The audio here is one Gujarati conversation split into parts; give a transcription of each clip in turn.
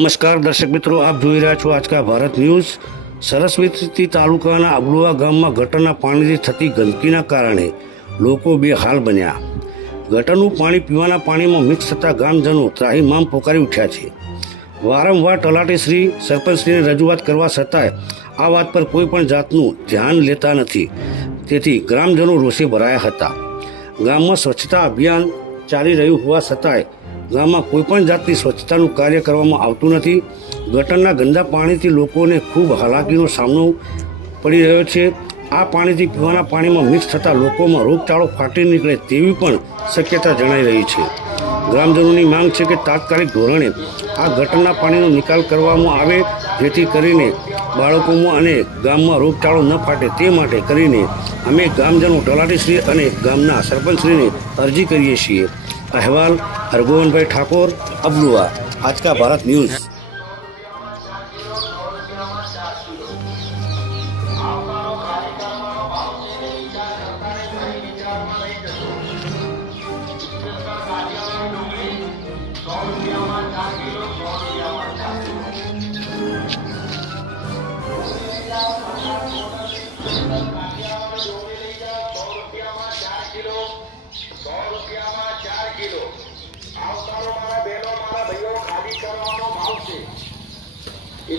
નમસ્કાર દર્શક મિત્રો, આપ જોઈ રહ્યા છો આજકા ભારત ન્યૂઝ। સરસ્વતી તાલુકાના અબલુઆ ગામમાં ગટરના પાણીથી થતી ગંદકીના કારણે લોકો બેહાલ બન્યા। ગટરનું પાણી પીવાના પાણીમાં મિક્સ થતાં ગામજનો ત્રાહિમામ પોકારી ઉઠ્યા છે। વારંવાર તલાટીશ્રી સરપંચશ્રીને રજૂઆત કરવા છતાંય આ વાત પર કોઈ પણ જાતનું ધ્યાન લેતા નથી, તેથી ગ્રામજનો રોષે ભરાયા હતા। ગામમાં સ્વચ્છતા અભિયાન ચાલી રહ્યું હોવા છતાંય ગામમાં કોઈપણ જાતની સ્વચ્છતાનું કાર્ય કરવામાં આવતું નથી। ગટરના ગંદા પાણીથી લોકોને ખૂબ હાલાકીનો સામનો પડી રહ્યો છે। આ પાણીથી પીવાના પાણીમાં મિક્સ થતાં લોકોમાં રોગચાળો ફાટી નીકળે તેવી પણ શક્યતા જણાઈ રહી છે। ગ્રામજનોની માંગ છે કે તાત્કાલિક ધોરણે આ ગટરના પાણીનો નિકાલ કરવામાં આવે, જેથી કરીને બાળકોમાં અને ગામમાં રોગચાળો ન ફાટે તે માટે કરીને અમે ગામજનો તલાટીશ્રી અને ગામના સરપંચશ્રીને અરજી કરીએ છીએ। अहवाल हरगोवन भाई ठाकुर, अबलुआ, आज का भारत न्यूज़।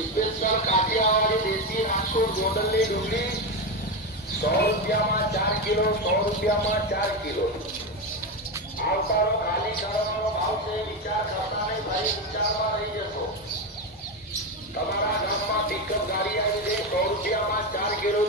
स्पेशल काठियावाड़ी देसी राजकोट गोडलनी डुंगली 100 रुपया में 4 किलो, 100 रुपया में 4 किलो। आवतारो खाली करवानो भाव से विचार करता नहीं भाई, विचारवा रही जशो। तमारा गाम में पिकअप गाड़ी आई है 100 रुपया में 4 किलो